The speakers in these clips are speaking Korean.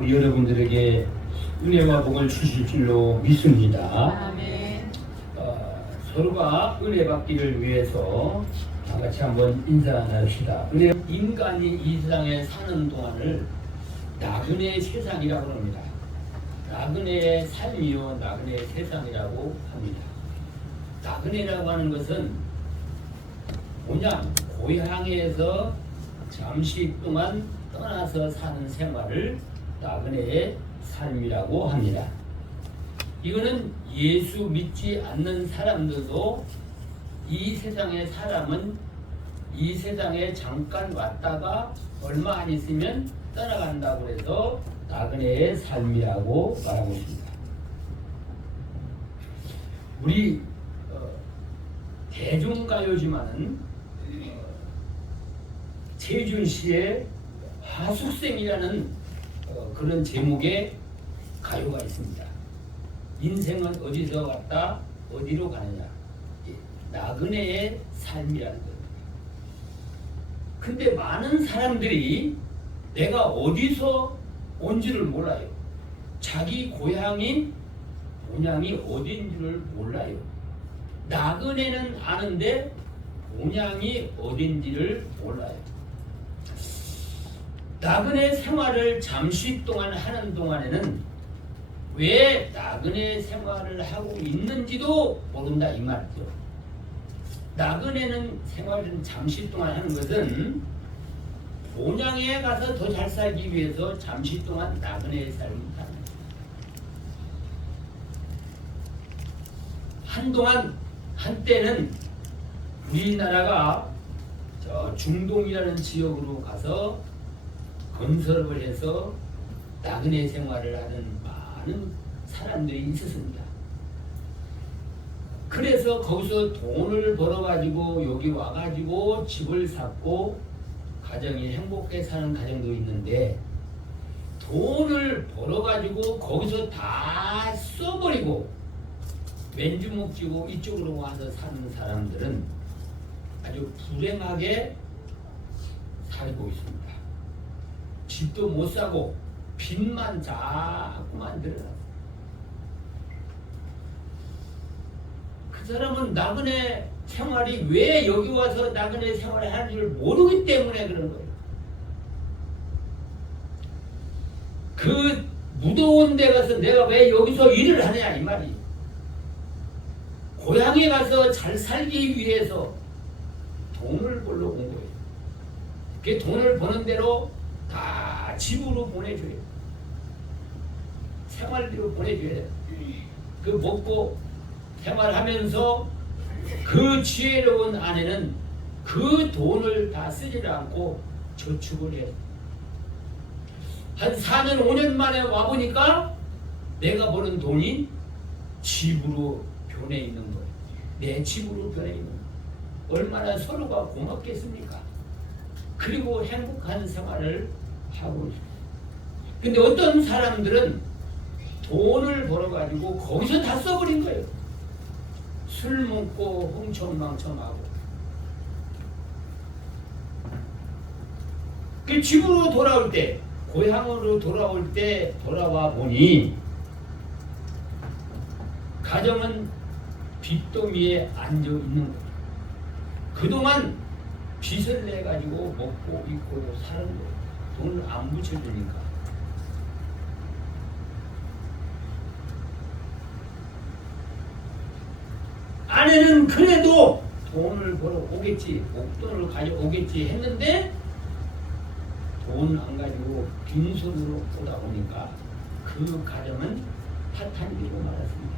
우리 여러분들에게 은혜와 복을 주실 줄로 믿습니다. 아멘. 서로가 은혜 받기를 위해서 다 같이 한번 인사 나눕시다. 인간이 이 세상에 사는 동안을 나그네 세상이라고 합니다. 나그네의 삶이요 나그네의 세상이라고 합니다. 나그네라고 하는 것은 그냥 고향에서 잠시 동안 떠나서 사는 생활을 나그네의 삶이라고 합니다. 이거는 예수 믿지 않는 사람들도 이 세상의 사람은 이 세상에 잠깐 왔다가 얼마 안 있으면 떠나간다고 해서 나그네의 삶이라고 말하고 있습니다. 우리 대중가요지만은 최준 씨의 하숙생이라는 그런 제목의 가요가 있습니다. 인생은 어디서 왔다 어디로 가느냐, 나그네의 삶이라는 겁니다. 근데 많은 사람들이 내가 어디서 온지를 몰라요. 자기 고향인 본향이 어딘지를 몰라요. 나그네는 아는데 본향이 어딘지를 몰라요. 나그네 생활을 잠시 동안 하는 동안에는 왜 나그네 생활을 하고 있는지도 모른다 이 말이죠. 나그네는 생활은 잠시 동안 하는 것은 본향에 가서 더 잘 살기 위해서 잠시 동안 나그네의 삶을 사는 거예요. 한동안 한때는 우리나라가 저 중동이라는 지역으로 가서 건설을 해서 나그네 생활을 하는 많은 사람들이 있었습니다. 그래서 거기서 돈을 벌어가지고 여기 와가지고 집을 샀고 가정이 행복하게 사는 가정도 있는데, 돈을 벌어가지고 거기서 다 써버리고 맨주먹 쥐고 이쪽으로 와서 사는 사람들은 아주 불행하게 살고 있습니다. 집도 못 사고 빚만 자꾸 만들어놨어요. 그 사람은 나그네 생활이 왜 여기 와서 나그네 생활을 하는지를 모르기 때문에 그런 거예요. 그 무더운 데 가서 내가 왜 여기서 일을 하냐 이 말이. 고향에 가서 잘 살기 위해서 돈을 벌러 온 거예요. 그 돈을 버는 대로 다 집으로 보내줘요. 생활비로 보내줘야 돼요. 그 먹고 생활하면서 그 지혜로운 아내는 그 돈을 다 쓰지를 않고 저축을 해요. 한 4년 5년 만에 와보니까 내가 버는 돈이 집으로 변해 있는 거예요. 내 집으로 변해 있는 거예요. 얼마나 서로가 고맙겠습니까? 그리고 행복한 생활을 하고 있어요. 근데 어떤 사람들은 돈을 벌어가지고 거기서 다 써버린 거예요. 술 먹고 흥청망청하고. 그 집으로 돌아올 때, 고향으로 돌아올 때 돌아와 보니 가정은 빚더미에 앉아 있는 거예요. 그동안 빚을 내가지고 먹고 입고 사는 거예요. 돈을 안 붙여주니까. 아내는 그래도 돈을 벌어 오겠지, 목돈을 가져오겠지 했는데 돈 안 가지고 빈손으로 오다 보니까 그 가정은 파탄되고 말았습니다.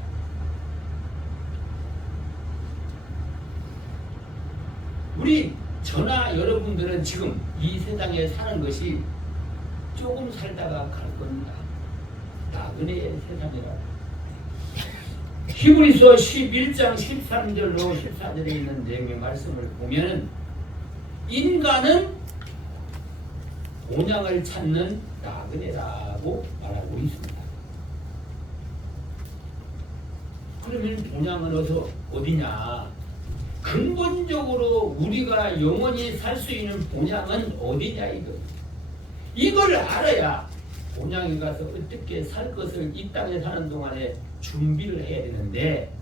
우리 저나 여러분들은 지금 이 세상에 사는 것이 조금 살다가 갈 겁니다. 나그네의 세상이라. 히브리서 11장 13절로 14절에 있는 내용의 말씀을 보면 인간은 본향을 찾는 나그네라고 말하고 있습니다. 그러면 본향은 어디냐? 근본적으로 우리가 영원히 살 수 있는 본향은 어디냐 이거. 이걸 알아야 본향에 가서 어떻게 살 것을 이 땅에 사는 동안에 준비를 해야 되는데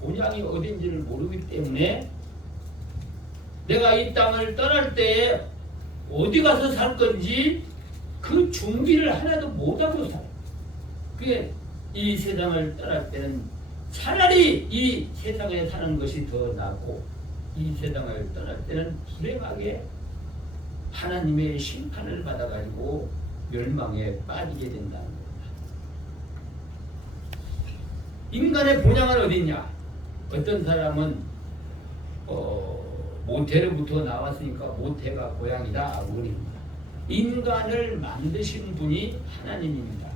본향이 어딘지를 모르기 때문에 내가 이 땅을 떠날 때에 어디 가서 살 건지 그 준비를 하나도 못하고 살아요. 그게 이 세상을 떠날 때는 차라리 이 세상에 사는 것이 더 낫고 이 세상을 떠날 때는 불행하게 하나님의 심판을 받아가지고 멸망에 빠지게 된다는 겁니다. 인간의 본향은 어디 있냐? 어떤 사람은 모태로부터 나왔으니까 모태가 고향이다 하고 그럽니다. 인간을 만드신 분이 하나님입니다.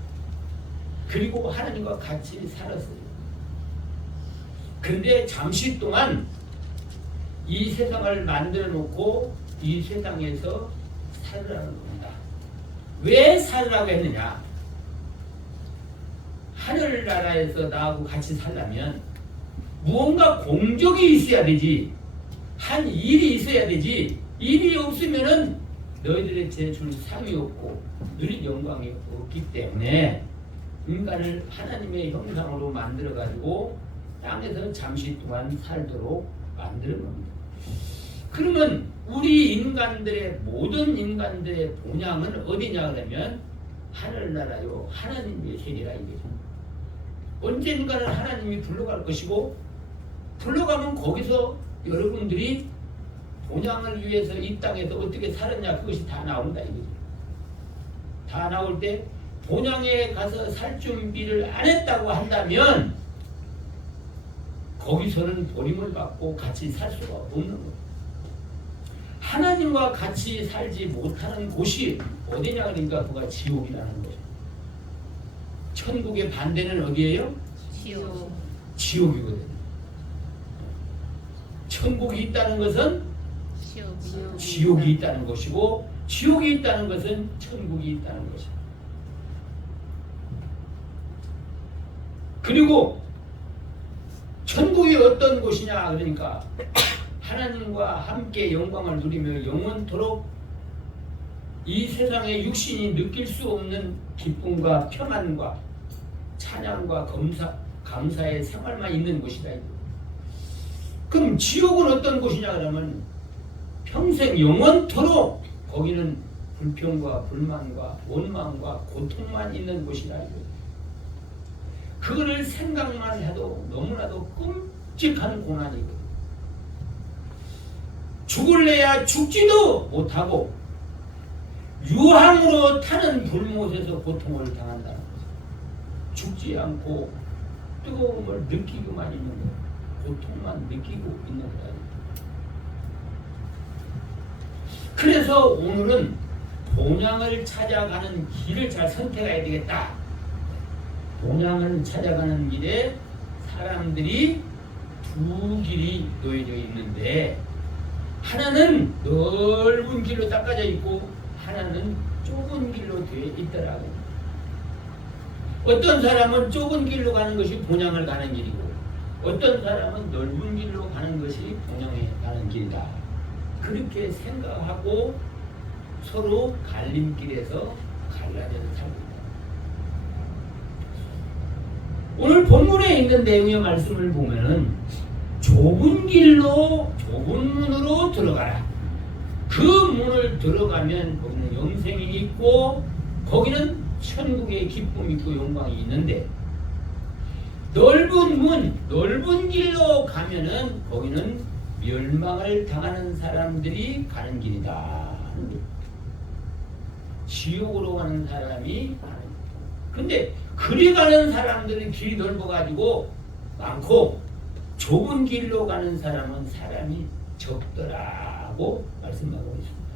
그리고 하나님과 같이 살았어요. 그런데 잠시 동안 이 세상을 만들어 놓고 이 세상에서 살으라는 겁니다. 왜 살으라고 했느냐? 하늘나라에서 나하고 같이 살려면 무언가 공적이 있어야 되지. 한 일이 있어야 되지. 일이 없으면은 너희들의 제줄 상이 없고 누릴 영광이 없기 때문에 인간을 하나님의 형상으로 만들어 가지고 땅에서 잠시 동안 살도록 만드는 겁니다. 그러면 우리 인간들의 모든 인간들의 본향은 어디냐 그러면 하늘나라요 하나님의 세계라 이거죠. 언젠가는 하나님이 불러갈 것이고 불러가면 거기서 여러분들이 본향을 위해서 이 땅에서 어떻게 살았냐 그것이 다 나온다 이거죠. 다 나올 때 본향에 가서 살 준비를 안 했다고 한다면 거기서는 버림을 받고 같이 살 수가 없는 거예요. 하나님과 같이 살지 못하는 곳이 어디냐 그러니까 그가 지옥이라는 거죠. 천국의 반대는 어디예요? 지옥. 지옥이거든요. 천국이 있다는 것은 지옥이 있다는 것이고 지옥이 있다는 것은 천국이 있다는 것입니다. 그리고 천국이 어떤 곳이냐 그러니까 하나님과 함께 영광을 누리며 영원토록 이 세상의 육신이 느낄 수 없는 기쁨과 평안과 찬양과 감사의 생활만 있는 곳이다. 그럼 지옥은 어떤 곳이냐 그러면 평생 영원토록 거기는 불평과 불만과 원망과 고통만 있는 곳이다. 그거를 생각만 해도 너무나도 끔찍한 고난이거든. 죽을래야 죽지도 못하고 유황으로 타는 불못에서 고통을 당한다는 거죠. 죽지 않고 뜨거움을 느끼고만 있는 거, 고통만 느끼고 있는 거다. 그래서 오늘은 본향을 찾아가는 길을 잘 선택해야 되겠다. 본향을 찾아가는 길에 사람들이 두 길이 놓여져 있는데 하나는 넓은 길로 닦아져 있고 하나는 좁은 길로 되어 있더라고요. 어떤 사람은 좁은 길로 가는 것이 본향을 가는 길이고 어떤 사람은 넓은 길로 가는 것이 본향에 가는 길이다. 그렇게 생각하고 서로 갈림길에서 갈라져서 살고 있다. 오늘 본문에 있는 내용의 말씀을 보면은 좁은 길로 좁은 문으로 들어가라. 그 문을 들어가면 거기는 영생이 있고 거기는 천국의 기쁨이 있고 영광이 있는데 넓은 문, 넓은 길로 가면은 거기는 멸망을 당하는 사람들이 가는 길이다. 지옥으로 가는 사람이 가는 길. 근데 그리 가는 사람들은 길이 넓어가지고 많고 좁은 길로 가는 사람은 사람이 적더라고 말씀하고 있습니다.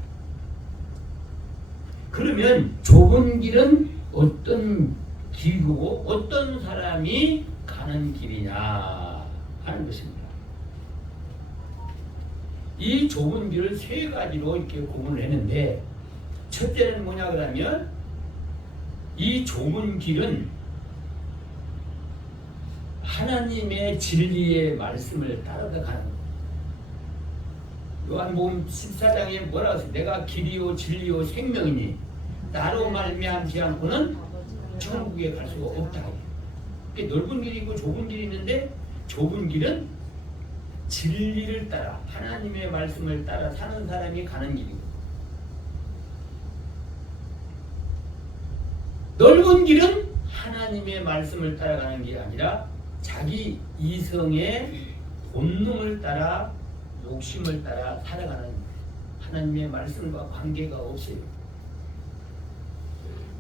그러면 좁은 길은 어떤 길이고 어떤 사람이 가는 길이냐 하는 것입니다. 이 좁은 길을 세 가지로 이렇게 구분을 했는데 첫째는 뭐냐 그러면 이 좁은 길은 하나님의 진리의 말씀을 따라서 가는 거예요. 요한복음 14장에 뭐라고 했어요? 내가 길이요 진리요 생명이니 나로 말미암지 않고는 천국에 갈 수가 없다. 넓은 길이 있고 좁은 길이 있는데 좁은 길은 진리를 따라 하나님의 말씀을 따라 사는 사람이 가는 길이고, 넓은 길은 하나님의 말씀을 따라가는 게 아니라 자기 이성의 본능을 따라 욕심을 따라 살아가는, 하나님의 말씀과 관계가 없어요.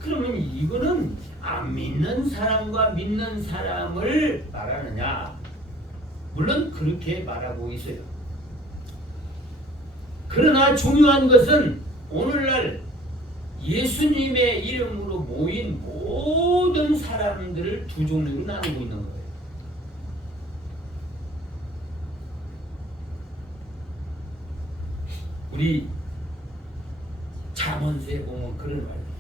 그러면 이거는 안 믿는 사람과 믿는 사람을 말하느냐? 물론 그렇게 말하고 있어요. 그러나 중요한 것은 오늘날 예수님의 이름으로 모인 모든 사람들을 두 종류로 나누고 있는 거예요. 우리 잠언서에 보면 그런 말이에요.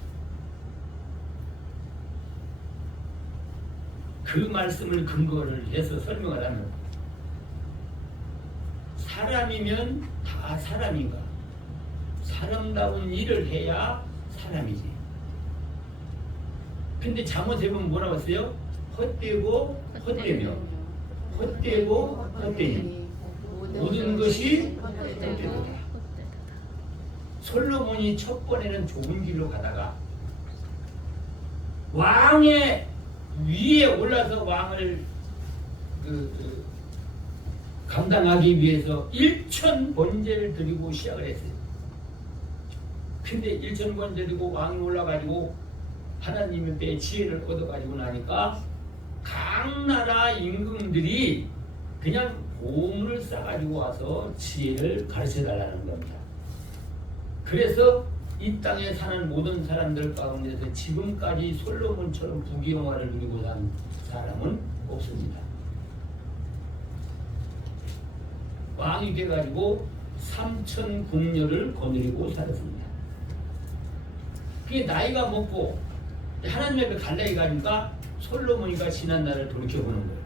그 말씀을 근거를 해서 설명을 하면, 사람이면 다 사람인가? 사람다운 일을 해야 사람이지. 근데 잠언서에 보면 뭐라고 했어요? 헛되고 헛되며, 헛되고 헛되며, 모든 것이 헛되도다. 솔로몬이 첫 번에는 좁은 길로 가다가 왕의 위에 올라서 왕을 감당하기 위해서 1천 번제를 드리고 시작을 했어요. 근데 1천 번제 드리고 왕이 올라가지고 하나님의 배에 지혜를 얻어가지고 나니까 각 나라 임금들이 그냥 보물을 싸가지고 와서 지혜를 가르쳐달라는 겁니다. 그래서 이 땅에 사는 모든 사람들 가운데서 지금까지 솔로몬처럼 부귀영화를 누리고 산 사람은 없습니다. 왕이 돼가지고 3천 궁녀를 거느리고 살았습니다. 그게 나이가 먹고 하나님 앞에 갈 나이가 가니까 솔로몬이가 지난 날을 돌이켜보는 거예요.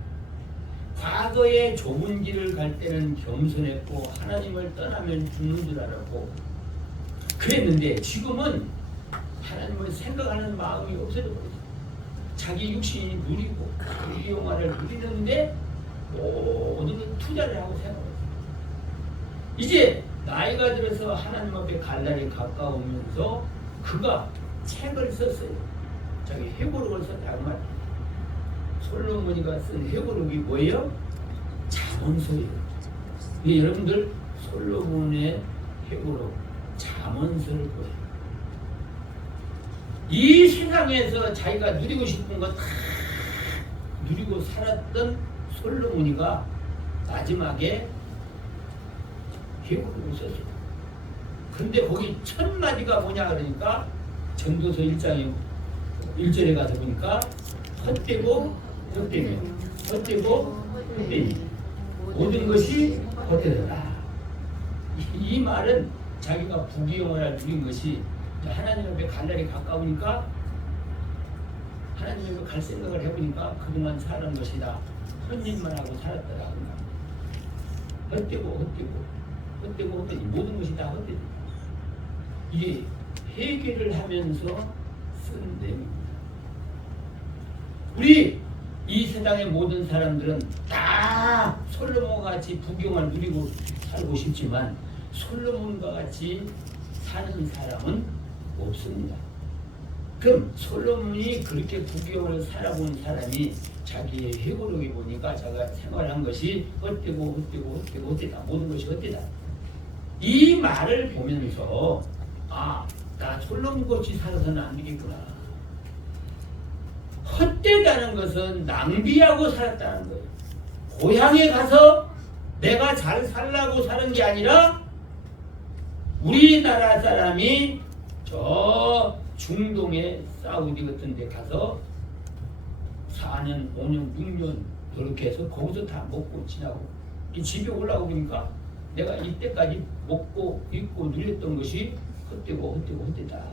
과거에 좁은 길을 갈 때는 겸손했고 하나님을 떠나면 죽는 줄 알았고 그랬는데, 지금은 하나님을 생각하는 마음이 없어져버렸어요. 자기 육신이 누리고 그 영화를 누리는데 모든 걸 투자를 하고 생각했어요. 이제 나이가 들어서 하나님 앞에 갈 날이 가까우면서 그가 책을 썼어요. 자기 회고록을 썼다고 말이에요. 솔로몬이가 쓴 회고록이 뭐예요? 잠언서예요. 여러분들 솔로몬의 회고록 잠언서를 보세요. 이 세상에서 자기가 누리고 싶은 거 다 누리고 살았던 솔로몬이가 마지막에 회고록을 썼어요. 근데 거기 첫 마디가 뭐냐 그러니까 전도서 1장에 1절에 가서 보니까 헛되고 헛되며, 헛되고 헛되며, 모든 것이 헛되더라. 이 말은 자기가 부귀영화를 누린 것이 하나님 앞에 갈 날이 가까우니까 하나님 앞에 갈 생각을 해보니까 그동안 살은 것이다. 헛일만 하고 살았더라. 헛되고 헛되고 헛되고 헛되고 모든 것이 다 헛되고, 이게 회개를 하면서 쓴 내용입니다. 우리 이 세상의 모든 사람들은 다 솔로몬과 같이 부귀영화를 누리고 살고 싶지만 솔로몬과 같이 사는 사람은 없습니다. 그럼 솔로몬이 그렇게 부귀영화를 살아본 사람이 자기의 회고록에 보니까 자기가 생활한 것이 헛되고 헛되고 헛되고 헛되다. 모든 것이 헛되다. 이 말을 보면서 나 솔로몬같이 살아서는 안 되겠구나. 헛되다는 것은 낭비하고 살았다는 거예요. 고향에 가서 내가 잘 살라고 사는 게 아니라 우리나라 사람이 저 중동의 사우디 같은 데 가서 4년, 5년, 6년 이렇게 해서 거기서 다 먹고 지나고 집에 올라오고 보니까 내가 이때까지 먹고 입고 누렸던 것이 헛되고 헛되고 헛되다.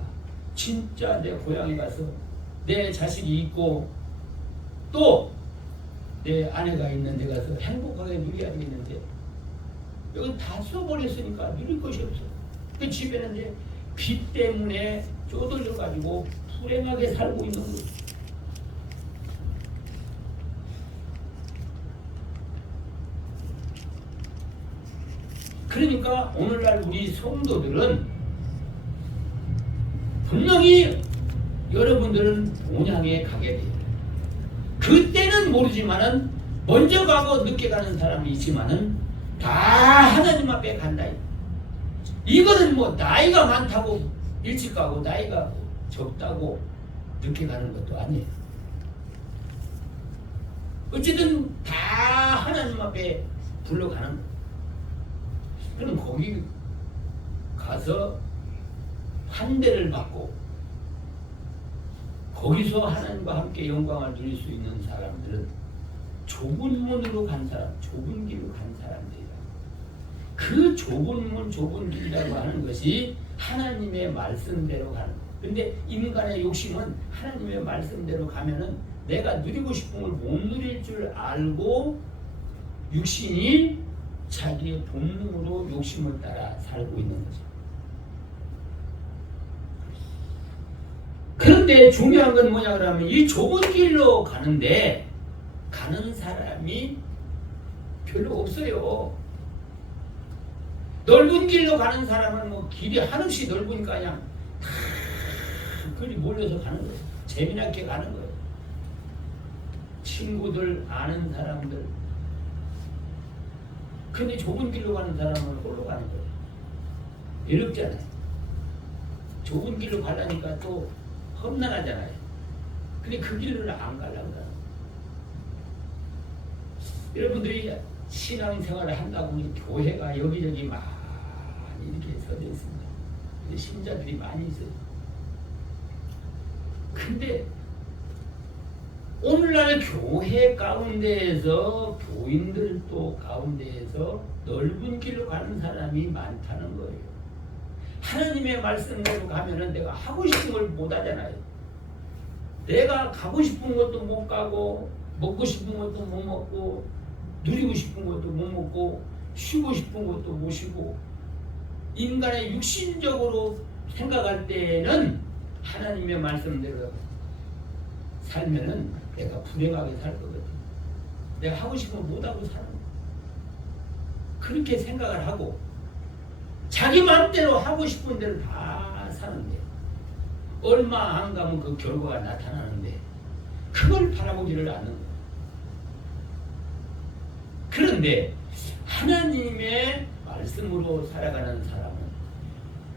진짜 내 고향에 가서 내 자식이 있고 또 내 아내가 있는 데 가서 행복하게 누려야 되겠는데 여기 다 써버렸으니까 누릴 것이 없어. 그 집에는 이제 빚 때문에 쪼들려가지고 불행하게 살고 있는 거예요. 그러니까 오늘날 우리 성도들은 분명히 여러분들은 본향에 가게 돼요. 그때는 모르지만은 먼저 가고 늦게 가는 사람이 있지만은 다 하나님 앞에 간다. 이거는 뭐 나이가 많다고 일찍 가고 나이가 적다고 늦게 가는 것도 아니에요. 어쨌든 다 하나님 앞에 불러가는 거예요. 그럼 거기 가서 환대를 받고 거기서 하나님과 함께 영광을 누릴 수 있는 사람들은 좁은 문으로 간 사람, 좁은 길로 간 사람들이다. 그 좁은 문, 좁은 길이라고 하는 것이 하나님의 말씀대로 가는 거예요. 근데 인간의 욕심은 하나님의 말씀대로 가면은 내가 누리고 싶은 걸 못 누릴 줄 알고 육신이 자기의 본능으로 욕심을 따라 살고 있는 거죠. 그런데 중요한 건 뭐냐 그러면 이 좁은 길로 가는데 가는 사람이 별로 없어요. 넓은 길로 가는 사람은 뭐 길이 한없이 넓으니까 그냥 다 그리 몰려서 가는 거예요. 재미나게 가는 거예요. 친구들, 아는 사람들. 근데 좁은 길로 가는 사람은 홀로 가는 거예요. 외롭잖아요. 좁은 길로 가려니까 또 험난하잖아요. 근데 그 길을 안 가려고 그래요. 여러분들이 신앙생활을 한다고 보니 교회가 여기저기 많이 이렇게 서져 있습니다. 신자들이 많이 있어요. 근데 오늘날 교회 가운데에서 교인들도 가운데에서 넓은 길로 가는 사람이 많다는 거예요. 하나님의 말씀대로 가면은 내가 하고 싶은 걸 못 하잖아요. 내가 가고 싶은 것도 못 가고 먹고 싶은 것도 못 먹고 누리고 싶은 것도 못 먹고 쉬고 싶은 것도 못 쉬고 인간의 육신적으로 생각할 때는 하나님의 말씀대로 살면은 내가 불행하게 살 거거든. 내가 하고 싶은 걸 못 하고 사는 거야. 그렇게 생각을 하고 자기 마음대로 하고 싶은 대로 다 사는데 얼마 안 가면 그 결과가 나타나는데 그걸 바라보지를 않는 거야. 그런데 하나님의 말씀으로 살아가는 사람은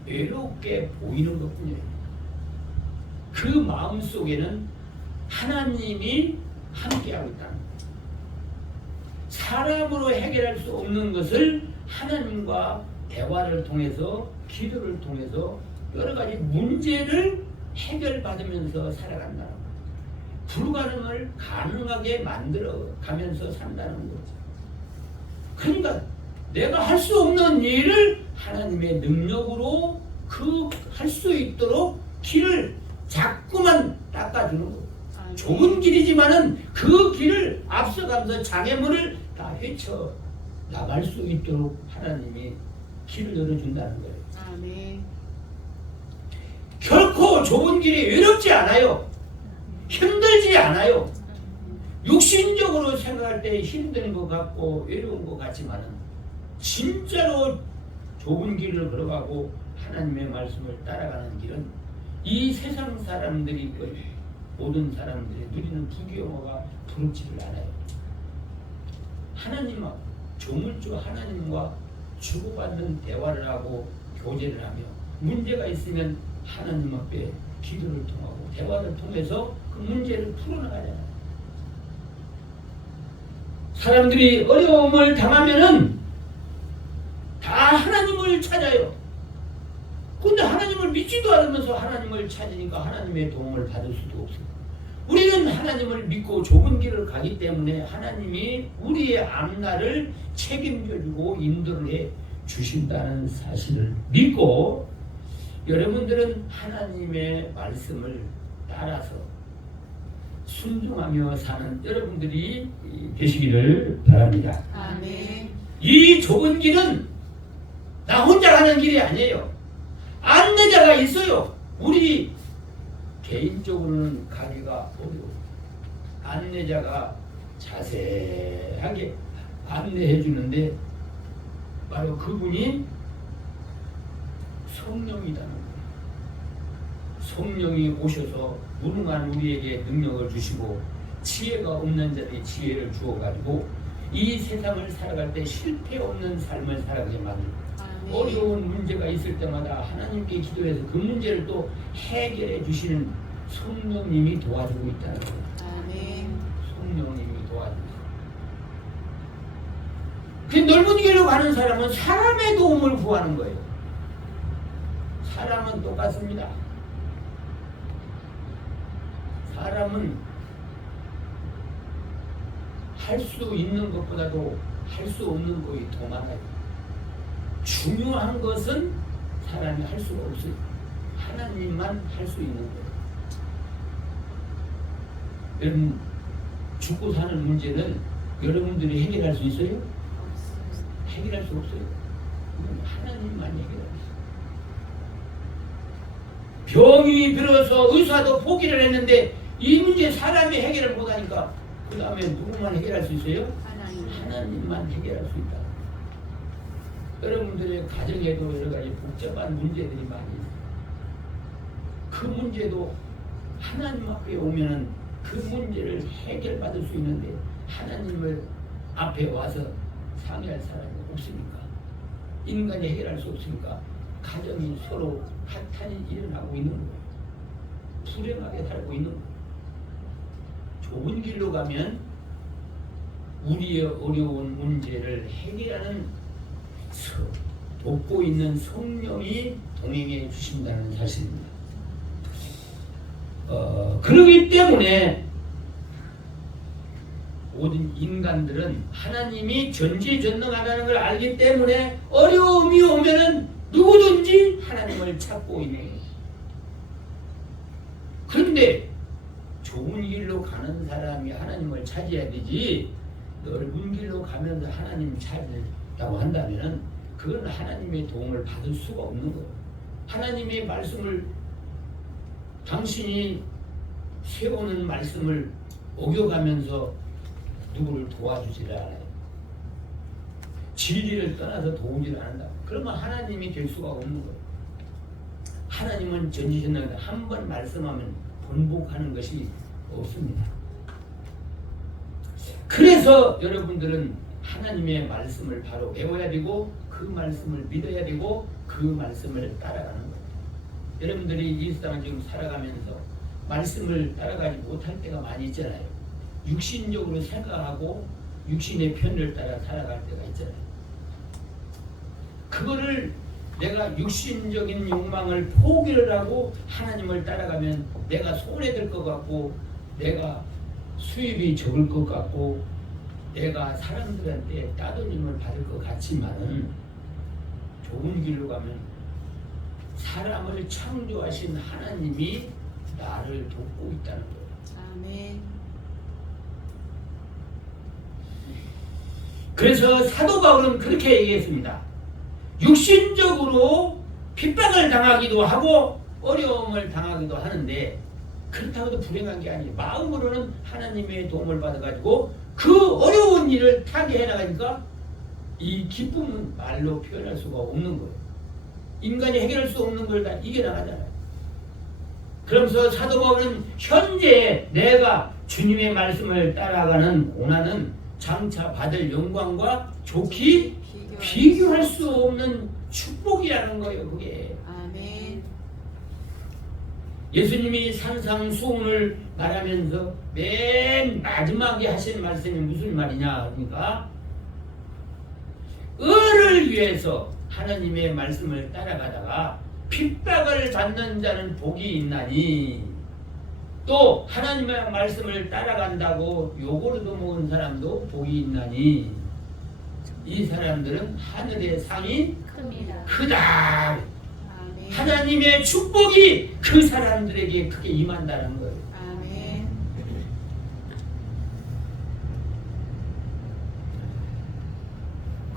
외롭게 보이는 것뿐이에요. 그 마음 속에는 하나님이 함께하고 있다는 거예요. 사람으로 해결할 수 없는 것을 하나님과 대화를 통해서 기도를 통해서 여러 가지 문제를 해결받으면서 살아간다는 거예요. 불가능을 가능하게 만들어 가면서 산다는 거죠. 그러니까 내가 할 수 없는 일을 하나님의 능력으로 그 할 수 있도록 길을 자꾸만 닦아주는 거예요. 좁은 길이지만은 그 길을 앞서가면서 장애물을 다 헤쳐 나갈 수 있도록 하나님이 길을 열어준다는 거예요. 아멘. 결코 좁은 길이 외롭지 않아요. 힘들지 않아요. 육신적으로 생각할 때 힘든 것 같고 외로운 것 같지만은 진짜로 좁은 길을 걸어가고 하나님의 말씀을 따라가는 길은 이 세상 사람들이 모든 사람들이 누리는 부귀영화가 부럽지를 않아요. 하나님과 조물주 하나님과 주고받는 대화를 하고 교제를 하며 문제가 있으면 하나님 앞에 기도를 통하고 대화를 통해서 그 문제를 풀어나가잖아요. 사람들이 어려움을 당하면은 다 하나님을 찾아요. 근데 하나님을 믿지도 않으면서 하나님을 찾으니까 하나님의 도움을 받을 수도 없어요. 우리는 하나님을 믿고 좁은 길을 가기 때문에 하나님이 우리의 앞날을 책임져주고 인도를 해 주신다는 사실을 믿고 여러분들은 하나님의 말씀을 따라서 순종하며 사는 여러분들이 되시기를 바랍니다. 아멘. 이 좁은 길은 나 혼자 가는 길이 아니에요. 안내자가 있어요. 우리 개인적으로는 가기가 어려워. 안내자가 자세하게 안내해 주는데 바로 그분이 성령이라는 거예요. 성령이 오셔서 무능한 우리에게 능력을 주시고 지혜가 없는 자들이 지혜를 주어가지고 이 세상을 살아갈 때 실패 없는 삶을 살아가게 만듭니다. 어려운 문제가 있을 때마다 하나님께 기도해서 그 문제를 또 해결해 주시는 성령님이 도와주고 있다는 거예요. 성령님이 도와주고 있어요. 그 넓은 길로 가는 사람은 사람의 도움을 구하는 거예요. 사람은 똑같습니다. 사람은 할 수 있는 것보다도 할 수 없는 것이 더 많아요. 중요한 것은 사람이 할 수가 없어요. 하나님만 할 수 있는 거예요. 여러분, 죽고 사는 문제는 여러분들이 해결할 수 있어요? 해결할 수 없어요. 하나님만 해결할 수 있어요. 병이 들어서 의사도 포기를 했는데 이 문제 사람이 해결을 못하니까 그 다음에 누구만 해결할 수 있어요? 하나님만 해결할 수 있다. 여러분들의 가정에도 여러 가지 복잡한 문제들이 많이 있어요. 그 문제도 하나님 앞에 오면은 그 문제를 해결받을 수 있는데 하나님을 앞에 와서 상의할 사람이 없으니까, 인간이 해결할 수 없으니까 가정이 서로 한탄이 일어나고 있는 거예요. 불행하게 살고 있는 거예요. 좋은 길로 가면 우리의 어려운 문제를 해결하는 돕고 있는 성령이 동행해 주신다는 사실입니다. 그렇기 때문에 모든 인간들은 하나님이 전지전능하다는 걸 알기 때문에 어려움이 오면은 누구든지 하나님을 찾고 있는 거예요. 그런데 좋은 길로 가는 사람이 하나님을 찾아야 되지, 넓은 길로 가면서 하나님 찾으려고 한다면 그건 하나님의 도움을 받을 수가 없는 거예요. 하나님의 말씀을, 당신이 세우는 말씀을 어겨가면서 누구를 도와주지를 않아요. 진리를 떠나서 도우지를 않는다. 그러면 하나님이 될 수가 없는 거예요. 하나님은 전지전능하다. 한 번 말씀하면 번복하는 것이 없습니다. 그래서 여러분들은 하나님의 말씀을 바로 외워야 되고 그 말씀을 믿어야 되고 그 말씀을 따라가는 거예요. 여러분들이 이 세상을 지금 살아가면서 말씀을 따라가지 못할 때가 많이 있잖아요. 육신적으로 생각하고 육신의 편을 따라 살아갈 때가 있잖아요. 그거를 내가 육신적인 욕망을 포기를 하고 하나님을 따라가면 내가 손해될 것 같고, 내가 수입이 적을 것 같고, 내가 사람들한테 따돌림을 받을 것 같지만은 좋은 길로 가면 사람을 창조하신 하나님이 나를 돕고 있다는 거예요. 아멘. 그래서 사도 바울은 그렇게 얘기했습니다. 육신적으로 핍박을 당하기도 하고 어려움을 당하기도 하는데 그렇다고 해도 불행한 게 아니에요. 마음으로는 하나님의 도움을 받아가지고 그 어려운 일을 타개해 나가니까 이 기쁨은 말로 표현할 수가 없는 거예요. 인간이 해결할 수 없는 걸 다 이겨나가잖아요. 그러면서 사도 바울은 현재 내가 주님의 말씀을 따라가는 고난은 장차 받을 영광과 좋게 비교할 수 없는 축복이라는 거예요. 그게 아멘. 예수님이 산상수훈을 말하면서 맨 마지막에 하신 말씀이 무슨 말이냐 그러니까 의를 위해서 하나님의 말씀을 따라가다가 핍박을 받는 자는 복이 있나니, 또 하나님의 말씀을 따라간다고 욕을 얻어먹은 사람도 복이 있나니 이 사람들은 하늘의 상이 크다. 아멘. 하나님의 축복이 그 사람들에게 크게 임한다는 거예요. 아멘.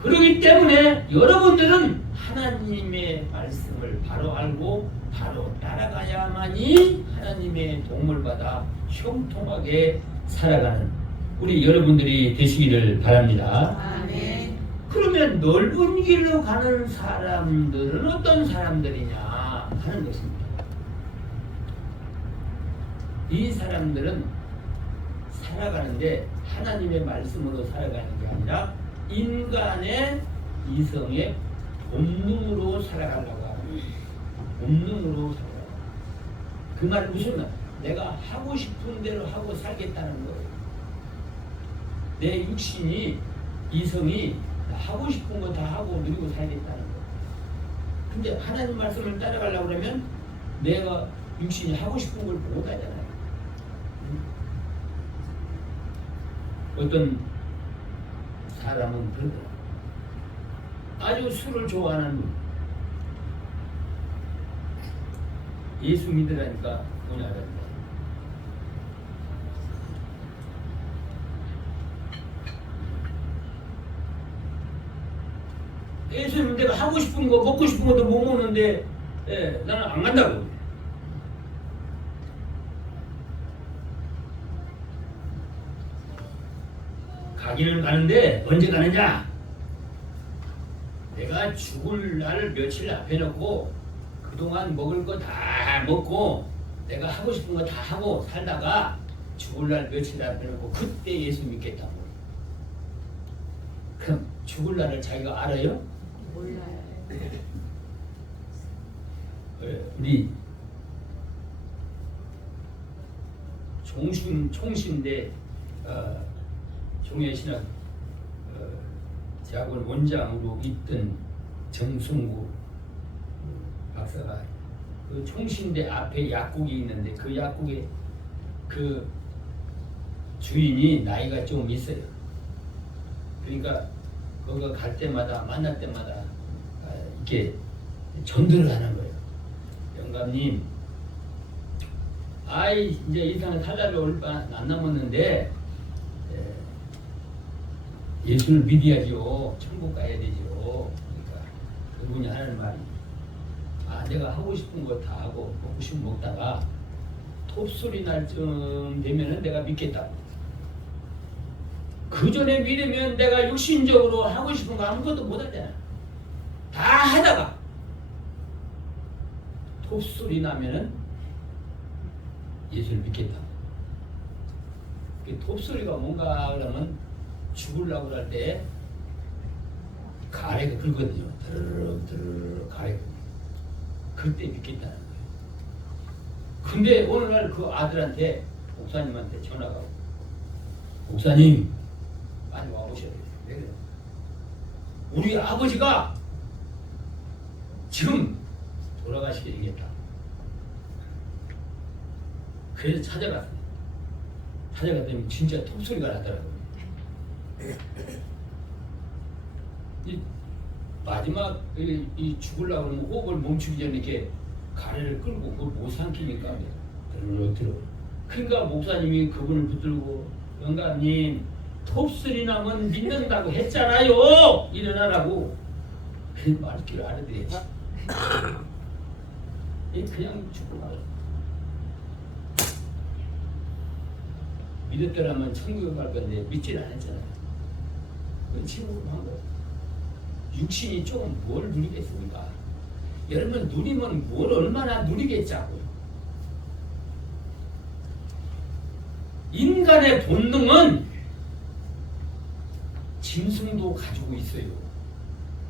그렇기 때문에 여러분들은 하나님의 말씀을 바로 알고 바로 따라가야만이 하나님의 도움을 받아 형통하게 살아가는 우리 여러분들이 되시기를 바랍니다. 아멘. 그러면 넓은 길로 가는 사람들은 어떤 사람들이냐 하는 것입니다. 이 사람들은 살아가는데 하나님의 말씀으로 살아가는 게 아니라 인간의 이성의 본능으로 살아가려고 하는 본능으로 살아가는 그 말은 무슨 말? 내가 하고 싶은 대로 하고 살겠다는 거예요. 내 육신이 이성이 하고 싶은 거 다 하고 누리고 살겠다는 거예요. 근데 하나님 말씀을 따라가려고 그러면 내가 육신이 하고 싶은 걸 못 하잖아요. 어떤 사람은 그러더라. 아주 술을 좋아하는 분. 예수 믿으라니까 뭐냐 그랬는데 예수 믿으면 내가 하고 싶은 거 먹고 싶은 것도 못 먹는데 나는 안 간다고. 가기는 가는데 언제 가느냐? 내가 죽을 날 며칠 앞에 놓고 그동안 먹을 거 다 먹고 내가 하고 싶은 거 다 하고 살다가 죽을 날 며칠 앞에 놓고 그때 예수 믿겠다고. 그럼 죽을 날을 자기가 알아요? 몰라요. 우리 총신대 종회신학 대학원 원장으로 있던 정승구 박사가 그 총신대 앞에 약국이 있는데 그 약국에 그 주인이 나이가 좀 있어요. 그러니까 거기 갈 때마다 만날 때마다 이렇게 전도를 하는 거예요. 영감님, 아이 이제 이 세상에 살 날이 얼마 안 남았는데 예수를 믿어야죠. 천국 가야 되죠. 그러니까 그분이 하는 말이 내가 하고 싶은 거 다 하고 먹고 싶은 거 먹다가 톱소리 날 쯤 되면은 내가 믿겠다. 그 전에 믿으면 내가 육신적으로 하고 싶은 거 아무것도 못 하잖아. 다 하다가 톱소리 나면은 예수를 믿겠다. 그 톱소리가 뭔가 그러면 죽으려고 할 때 가래가 긁거든요. 드르륵 가래가. 그때 믿겠다는 거예요. 근데 어느 날 그 아들한테 목사님한테 전화가 오고 목사님 빨리 와보셔야 돼요. 왜 그래요? 우리 아버지가 지금 돌아가시게 되겠다. 그래서 찾아갔어요. 찾아갔더니 진짜 톱소리가 나더라고요. 이 마지막 이 죽으려고 그러면 호흡을 멈추기 전에 이렇게 가래를 끌고 그걸 못 삼키니까 들어. 그러니까 목사님이 그분을 붙들고 영감님 톱소리 나면 믿는다고 했잖아요. 일어나라고. 그 말귀를 알아들어야지. 그냥 죽으라고. 믿었더라면 천국에 갈 건데 믿질 않았잖아요. 그 친구로 한 거예요. 육신이 조금 뭘 누리겠습니까? 여러분 누리면 뭘 얼마나 누리겠자고요. 인간의 본능은 짐승도 가지고 있어요.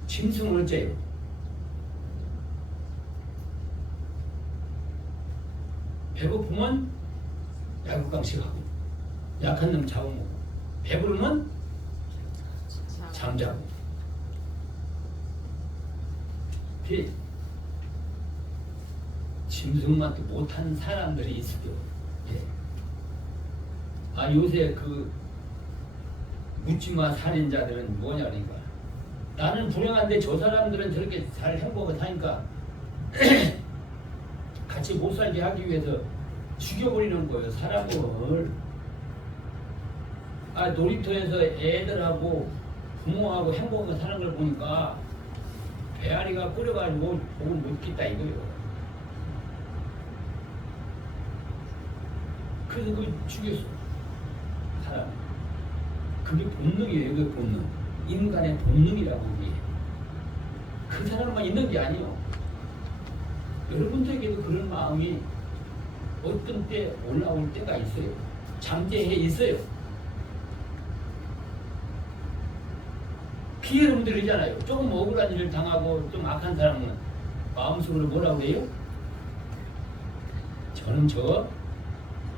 짐승은 어째요? 배고프면 야구강식하고 약한 놈 잡아먹고 배부르면 잠자고. 짐승만도 못한 사람들이 있어요. 예. 요새 그 묻지마 살인자들은 뭐냐 그러니까 나는 불행한데 저 사람들은 저렇게 잘 행복하게 사니까 같이 못 살게 하기 위해서 죽여버리는 거예요. 사람을. 놀이터에서 애들하고 부모하고 행복하게 사는 걸 보니까 배앓이가 끓여가지고 목을 못 깃다 이거예요. 그래서 그걸 죽였어. 사람. 그게 본능이에요. 그게 본능. 인간의 본능이라고 그게. 그 사람만 있는 게 아니에요. 여러분들에게도 그런 마음이 어떤 때 올라올 때가 있어요. 잠재해 있어요. 피해놈들이잖아요. 조금 억울한 일을 당하고 좀 악한 사람은 마음속으로 뭐라고 해요? 저는 저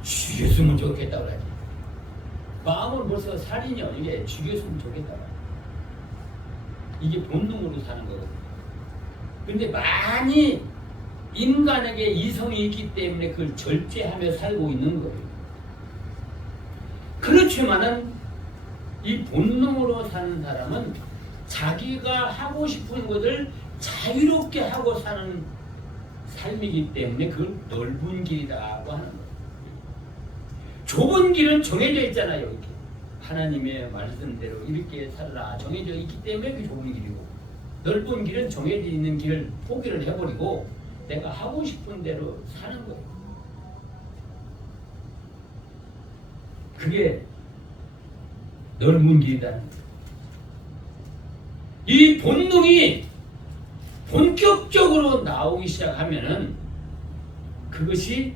죽였으면 좋겠다고 하지. 마음은 벌써 살인이요. 이게 죽였으면 좋겠다고. 이게 본능으로 사는 거거든요. 근데 많이 인간에게 이성이 있기 때문에 그걸 절제하며 살고 있는 거예요. 그렇지만은 이 본능으로 사는 사람은 자기가 하고 싶은 것을 자유롭게 하고 사는 삶이기 때문에 그걸 넓은 길이라고 하는 거예요. 좁은 길은 정해져 있잖아요. 이렇게. 하나님의 말씀대로 이렇게 살아라 정해져 있기 때문에 그게 좁은 길이고, 넓은 길은 정해져 있는 길을 포기를 해버리고 내가 하고 싶은 대로 사는 거예요. 그게 넓은 길이라는 거예요. 이 본능이 본격적으로 나오기 시작하면은 그것이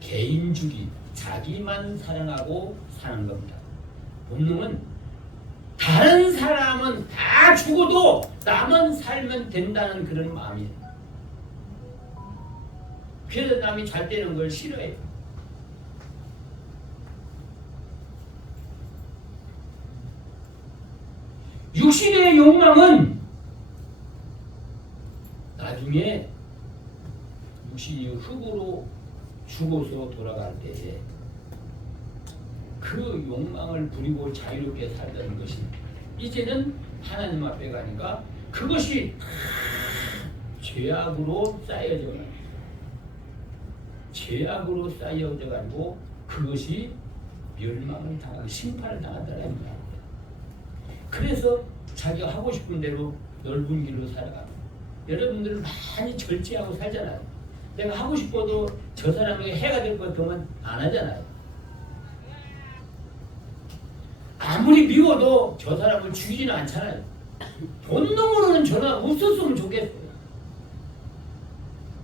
개인주의, 자기만 사랑하고 사는 겁니다. 본능은 다른 사람은 다 죽어도 나만 살면 된다는 그런 마음이에요. 그래서 남이 잘 되는 걸 싫어해요. 육신의 욕망은 나중에 육신이 흙으로 죽어서 돌아갈 때에 그 욕망을 부리고 자유롭게 살다는 것이 이제는 하나님 앞에 가니까 그것이 죄악으로 쌓여져 죄악으로 쌓여져 가지고 그것이 멸망을 당하고 심판을 당한다는 겁니다. 그래서 자기가 하고 싶은 대로 넓은 길로 살아갑니다. 여러분들은 많이 절제하고 살잖아요. 내가 하고 싶어도 저 사람에게 해가 될 것 같으면 안 하잖아요. 아무리 미워도 저 사람을 죽이지는 않잖아요. 본능으로는 저는 없었으면 좋겠어요.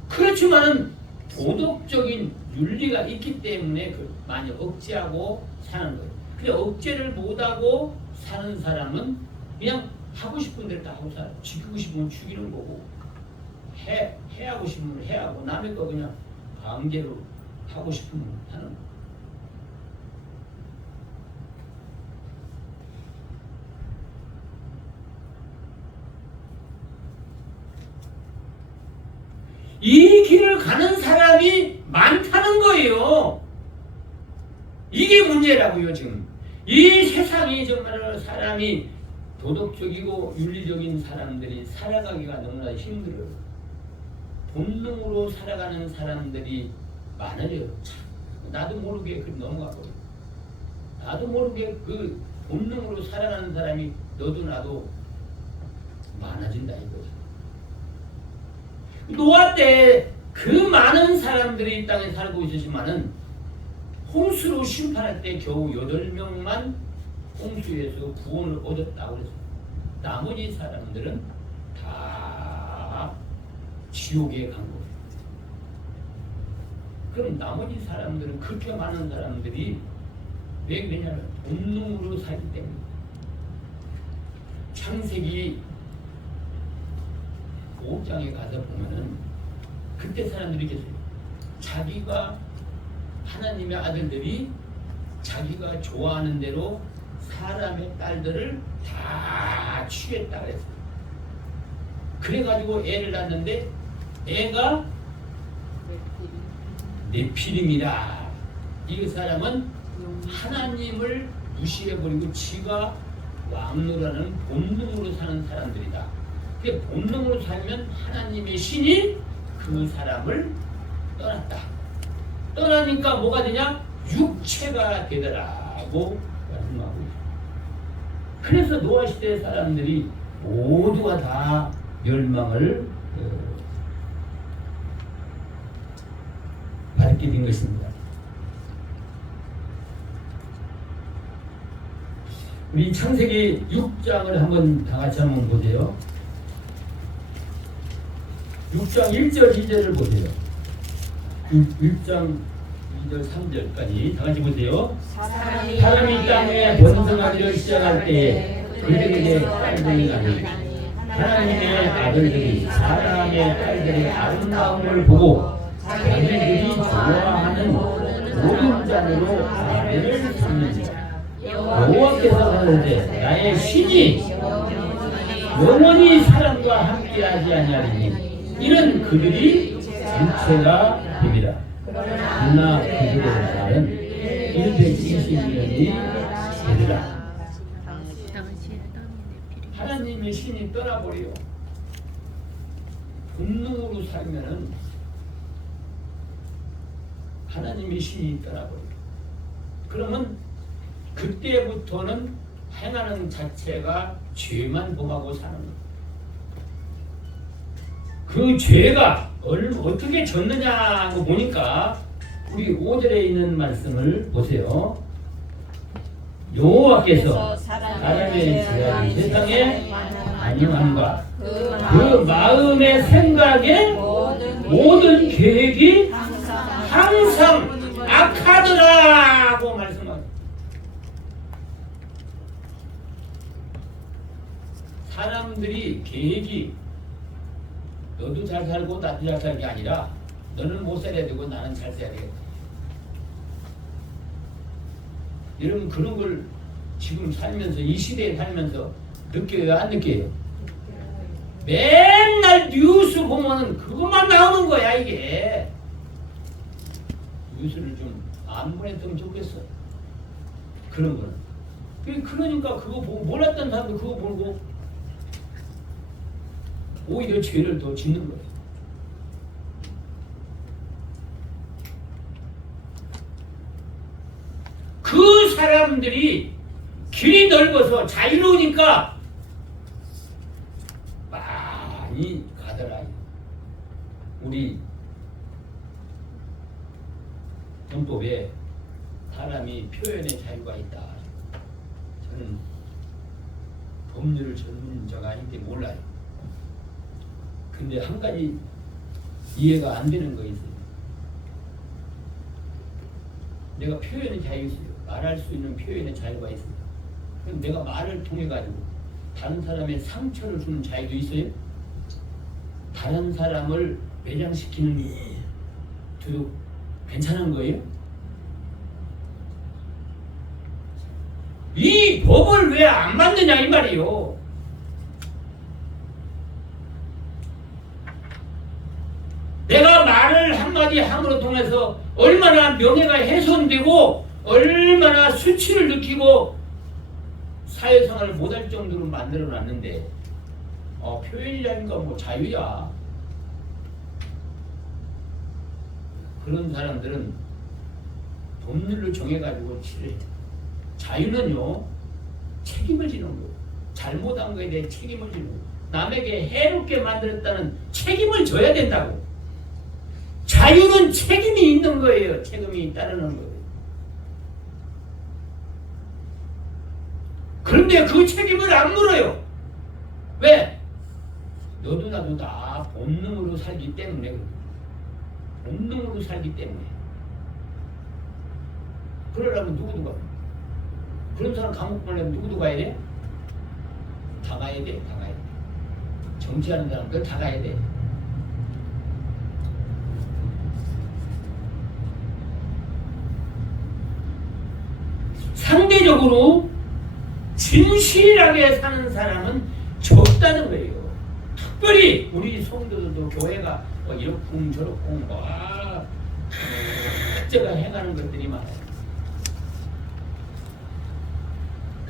그렇지만은 도덕적인 윤리가 있기 때문에 많이 억제하고 사는 거예요. 근데 억제를 못하고 사는 사람은 그냥 하고 싶은 대로 다 하고 살아요. 죽이고 싶으면 죽이는 거고 해하고 싶으면 해하고 남의 거 그냥 강제로 하고 싶으면 하는 거예요. 이 길을 가는 사람이 많다는 거예요. 이게 문제라고요. 지금 이 세상이 정말 사람이 도덕적이고 윤리적인 사람들이 살아가기가 너무나 힘들어요. 본능으로 살아가는 사람들이 많아져요. 나도 모르게 넘어가거든요. 나도 모르게 그 본능으로 살아가는 사람이 너도 나도 많아진다 이거죠. 노아 때 그 많은 사람들이 이 땅에 살고 있었지만은 홍수로 심판할 때 겨우 8명만 홍수에서 구원을 얻었다고 그랬어요. 나머지 사람들은 다 지옥에 간 거예요. 그럼 나머지 사람들은 그렇게 많은 사람들이 왜 그러냐면 본능으로 살기 때문에. 창세기 5장에 가서 보면은 그때 사람들이 계세요. 자기가 하나님의 아들들이 자기가 좋아하는 대로 사람의 딸들을 다 취했다 그랬어요. 그래가지고 애를 낳았는데 애가 네피림이라. 이 사람은 하나님을 무시해버리고 지가 왕노라는 본능으로 사는 사람들이다. 그 본능으로 살면 하나님의 신이 그 사람을 떠났다. 떠나니까 뭐가 되냐? 육체가 되더라고 말씀하고 있어요. 그래서 노아 시대 사람들이 모두가 다 멸망을 받게 된 것입니다. 우리 창세기 6장을 한번 다 같이 한번 보세요. 6장 1절 2절을 보세요. 6장 2절 3절까지 다 같이 보세요. 사람이 땅에 번성하기를 시작할 때에 그들에게 딸들이 나니 하나님의 아들들이 사람의 딸들의 아름다움을 보고 자기들이 좋아하는 모든 잔으로 아들을 삼는지라. 여호와께서 하는데 나의 신이 영원히 사람과 함께하지 아니하리니 이는 그들이 일체가 됨이라. 그러나 그들의 날은 120년이 되리라. 하나님의 신이 떠나버려요. 본능으로 살면은 하나님의 신이 떠나버려요. 그러면 그때부터는 행하는 자체가 죄만 범하고 사는 거예요. 그 죄가 어떻게 졌느냐고 보니까 우리 5절에 있는 말씀을 보세요. 여호와께서 사람의 죄악이 세상에 안녕함과 그 마음의 생각에 모든 계획이 항상 악하더라고 말씀합니다. 사람들이 계획이 너도 잘 살고 나도 잘 살는 게 아니라 너는 못 살아야 되고 나는 잘 살아야 돼. 여러분 그런 걸 지금 살면서 이 시대에 살면서 느껴요? 안 느껴요? 맨날 뉴스 보면은 그것만 나오는 거야 이게. 뉴스를 좀 안 보냈으면 좋겠어. 그런 거는. 그러니까 그거 보고 몰랐던 사람도 그거 보고 오히려 죄를 더 짓는 거예요. 그 사람들이 길이 넓어서 자유로우니까 많이 가더라. 우리 헌법에 사람이 표현의 자유가 있다. 저는 법률을 전문자가 아닌데 몰라요. 근데 한 가지 이해가 안 되는 거 있어요. 내가 표현의 자유 있어요. 말할 수 있는 표현의 자유가 있어요. 그럼 내가 말을 통해 가지고 다른 사람의 상처를 주는 자유도 있어요. 다른 사람을 매장시키는 것도 괜찮은 거예요? 이 법을 왜 안 만드냐 이 말이요. 내가 말을 한마디 함으로 통해서 얼마나 명예가 훼손되고 얼마나 수치를 느끼고 사회생활을 못할 정도로 만들어놨는데 표현이라는 건 뭐 자유야. 그런 사람들은 법률로 정해가지고 치래. 자유는요 책임을 지는 거예요. 잘못한 거에 대해 책임을 지는 거예요. 남에게 해롭게 만들었다는 책임을 져야 된다고. 자유는 책임이 있는 거예요. 책임이 따르는 거예요. 그런데 그 책임을 안 물어요. 왜? 너도 나도 다 본능으로 살기 때문에 그래요. 본능으로 살기 때문에. 그러려면 누구도 가. 그런 사람 감옥 보내면 누구도 가야 돼? 다 가야 돼. 다 가야 돼. 정치하는 사람들 다 가야 돼. 상대적으로 진실하게 사는 사람은 적다는 거예요. 특별히 우리 성도들도 교회가 이렇쿵 저렇쿵 제가 행하는 것들이 많아요.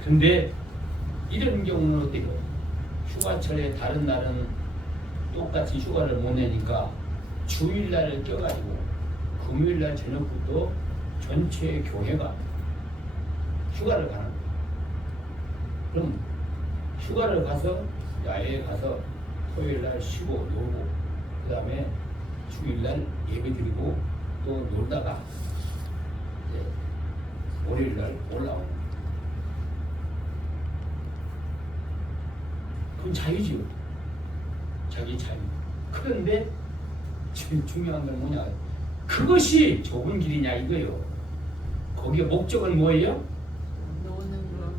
근데 이런 경우는 어때요? 휴가철에 다른 날은 똑같이 휴가를 못 내니까 주일날을 껴가지고 금요일날 저녁부터 전체 교회가 휴가를 가는 거예요. 그럼 휴가를 가서 야외에 가서 토요일 날 쉬고 놀고 그 다음에 주일 날 예배 드리고 또 놀다가 이제 월요일 날 올라오는 거예요. 그건 자유지요. 자기 자유. 그런데 지금 중요한 건 뭐냐? 그것이 좁은 길이냐 이거예요. 거기에 목적은 뭐예요? 노는 거.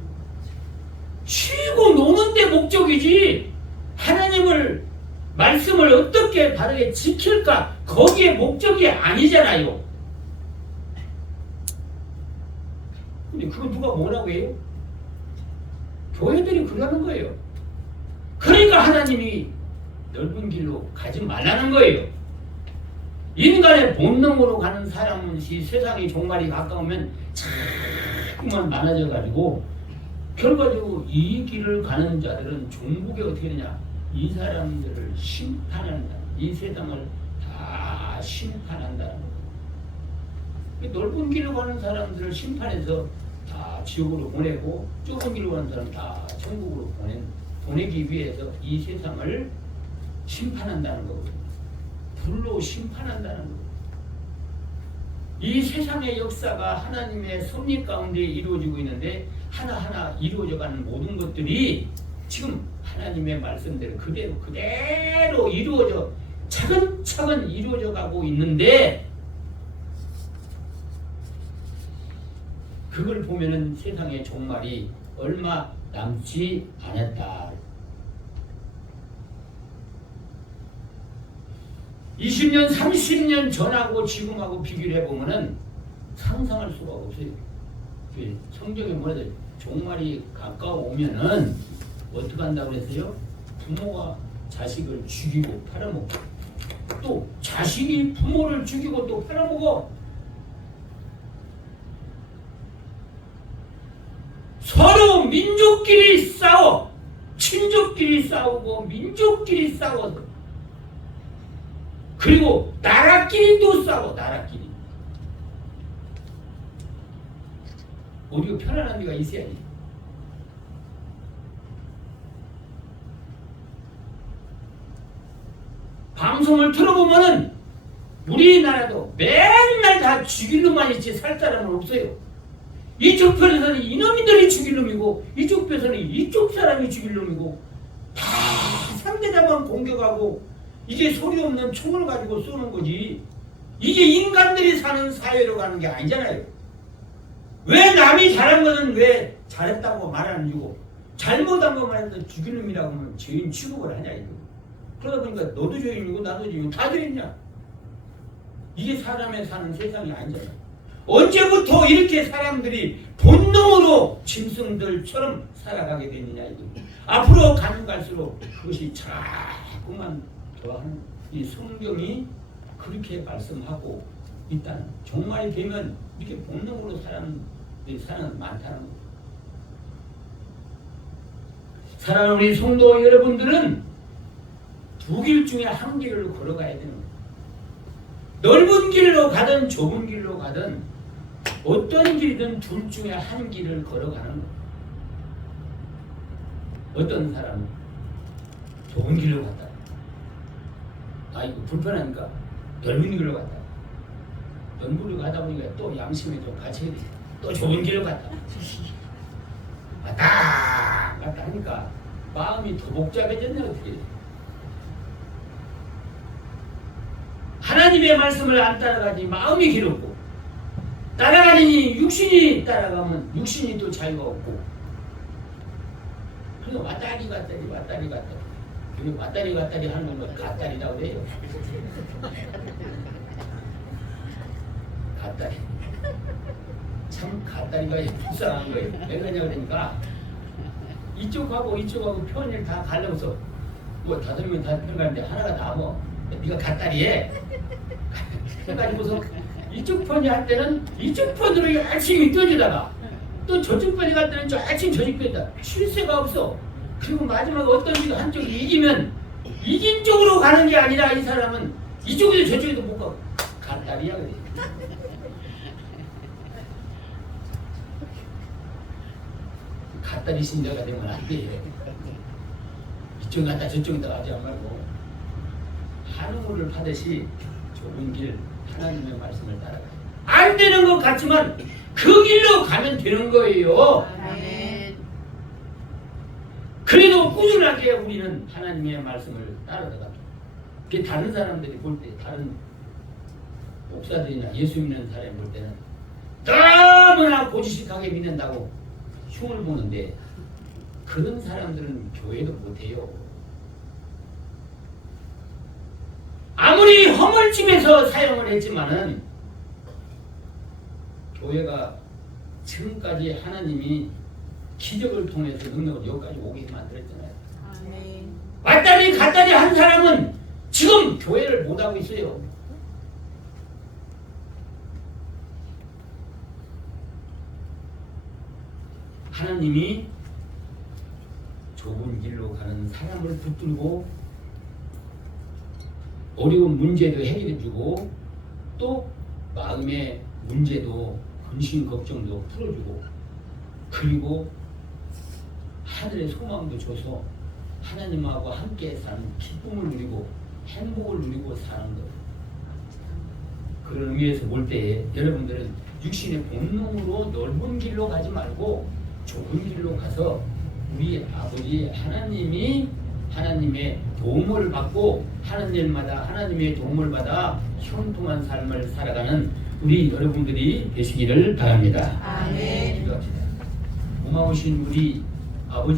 쉬고 노는 데 목적이지 하나님을 말씀을 어떻게 바르게 지킬까 거기에 목적이 아니잖아요. 근데 그거 누가 뭐라고 해요? 교회들이 그러는 거예요. 그러니까 하나님이 넓은 길로 가지 말라는 거예요. 인간의 본능으로 가는 사람은 이 세상이 종말이 가까우면 자꾸만 많아져 가지고 결과적으로 이 길을 가는 자들은 종국에 어떻게 되냐? 이 사람들을 심판한다. 이 세상을 다 심판한다는 거예요. 넓은 길로 가는 사람들을 심판해서 다 지옥으로 보내고 좁은 길로 가는 사람 다 천국으로 보내기 위해서 이 세상을 심판한다는 거거든요. 불로 심판한다는 거예요. 이 세상의 역사가 하나님의 섭리 가운데 이루어지고 있는데 하나하나 이루어져가는 모든 것들이 지금 하나님의 말씀대로 그대로 이루어져 차근차근 이루어져 가고 있는데 그걸 보면은 세상의 종말이 얼마 남지 않았다. 20년, 30년 전하고 지금하고 비교를 해보면은 상상할 수가 없어요. 성경에 뭐라 해야 종말이 가까워오면은 어떻게 한다고 그랬어요? 부모가 자식을 죽이고 팔아먹고 또 자식이 부모를 죽이고 또 팔아먹어. 서로 민족끼리 싸워. 친족끼리 싸우고 민족끼리 싸워서 그리고 나라끼리도 싸워. 나라끼리. 우리가 편안한 데가 있어야지. 방송을 틀어보면은 우리나라도 맨날 다 죽일 놈만 있지 살 사람은 없어요. 이쪽 편에서는 이놈들이 죽일 놈이고 이쪽 편에서는 이쪽 사람이 죽일 놈이고 다 상대자만 공격하고 이게 소리 없는 총을 가지고 쏘는 거지. 이게 인간들이 사는 사회로 가는 게 아니잖아요. 왜 남이 잘한 거는 왜 잘했다고 말 안 주고 잘못한 것만 해서 죽일 놈이라고 하면 죄인 취급을 하냐 이거. 그러다 보니까 너도 죄인이고 나도 죄인이고 다 죄인이야. 이게 사람의 사는 세상이 아니잖아. 언제부터 이렇게 사람들이 본능으로 짐승들처럼 살아가게 되느냐 이거. 앞으로 가면 갈수록 그것이 자꾸만 더하는 이 성경이 그렇게 말씀하고 있다는 종말이 되면 이렇게 본능으로 사람들이 사는 많다는 거. 사랑하는 우리 성도 여러분들은 두 길 중에 한 길을 걸어가야 되는 거예요. 넓은 길로 가든 좁은 길로 가든 어떤 길이든 둘 중에 한 길을 걸어가는 거예요. 어떤 사람은 좁은 길로 갔다. 아 이거 불편하니까 넓은 길로 갔다. 넓은 길로 가다 보니까 또 양심이 좀 갇혀야 돼. 또 좁은 길로 갔다. 갔다 하니까 마음이 더 복잡해졌네 어떻게. 하나님의 말씀을 안 따라가니 마음이 괴롭고 따라가니 육신이 따라가면 육신이 또 자유가 없고 그래서 왔다리 그리고 왔다리 하는 건 갓다리라고 그래요. 갓다리 참 갓다리가 불쌍한 거예요. 왜 그러냐 그러니까 이쪽하고 편을 다 갈라서 뭐 5명 다 편가는데 하나가 남아. 네가 갓다리에 그래가지고서 이쪽 편이 할 때는 이쪽 편으로 열심히 떠주다가 또 저쪽 편이 갈 때는 열심히 저쪽 편이다. 쉴 새가 없어. 그리고 마지막에 어떤 한쪽이 이기면 이긴 쪽으로 가는 게 아니라 이 사람은 이쪽에도 저쪽에도 못 가고 갓다리야 그래. 밭다리 신자가 되면 안 돼. 이쪽 갔다 저쪽에다 하지 말고 한우물을 파듯이 좁은 길 하나님의 말씀을 따라가. 안 되는 것 같지만 그 길로 가면 되는 거예요. 아멘. 그래도 꾸준하게 우리는 하나님의 말씀을 따라가다. 그게 다른 사람들이 볼 때, 다른 목사들이나 예수 믿는 사람이 볼 때는 너무나 고지식하게 믿는다고 흉을 보는데 그런 사람들은 교회도 못해요. 아무리 허물집에서 사용을 했지만은 교회가 지금까지 하나님이 기적을 통해서 능력을 여기까지 오게 만들었잖아요. 아멘. 왔다리 갔다리 한 사람은 지금 교회를 못하고 있어요. 하나님이 좁은 길로 가는 사람을 붙들고 어려운 문제도 해결해주고 또 마음의 문제도 근심 걱정도 풀어주고 그리고 하늘의 소망도 줘서 하나님하고 함께 사는 기쁨을 누리고 행복을 누리고 사는 것. 그런 의미에서 볼 때에 여러분들은 육신의 본능으로 넓은 길로 가지 말고 좁은 길로 가서 우리 아버지 하나님이 하나님의 도움을 받고 하는 일마다 하나님의 도움을 받아 형통한 삶을 살아가는 우리 여러분들이 되시기를 바랍니다. 아멘. 기도합시다. 고마우신 우리 아버지